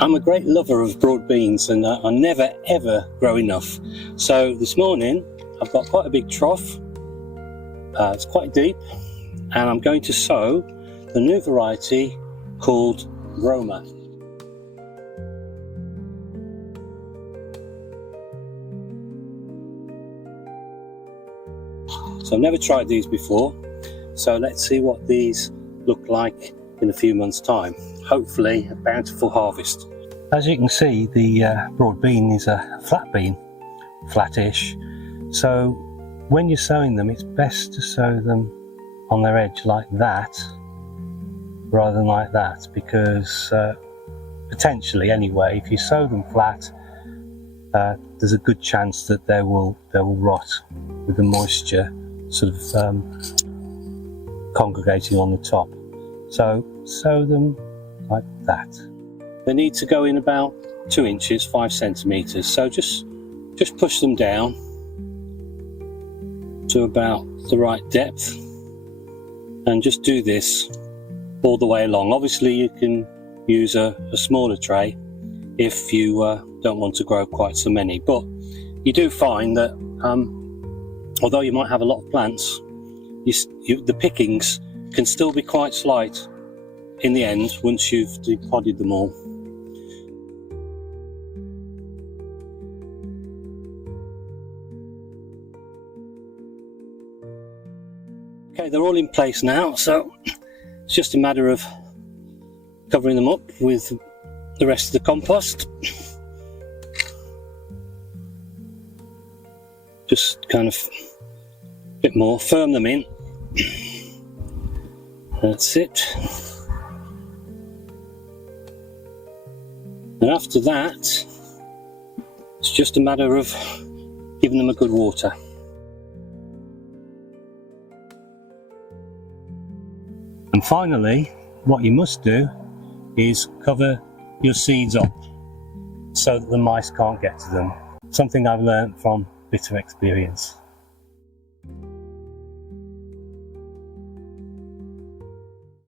I'm a great lover of broad beans, and I never ever grow enough. So this morning I've got quite a big trough. It's quite deep, and I'm going to sow the new variety called Roma. So I've never tried these before, so let's see what these look like in a few months' time. Hopefully a bountiful harvest. As you can see, the broad bean is a flat bean, flattish, so when you're sowing them it's best to sow them on their edge like that rather than like that, because potentially anyway, if you sow them flat, there's a good chance that they will rot with the moisture sort of congregating on the top. So sow them like that. They need to go in about 2 inches, 5 centimeters. So just push them down to about the right depth, and just do this all the way along. Obviously you can use a smaller tray if you don't want to grow quite so many, but you do find that although you might have a lot of plants, the pickings can still be quite slight in the end once you've depodded them all. Okay, they're all in place now, so it's just a matter of covering them up with the rest of the compost. Just kind of a bit more, firm them in. That's it. And after that, it's just a matter of giving them a good water. And finally, what you must do is cover your seeds up so that the mice can't get to them. Something I've learned from bitter experience.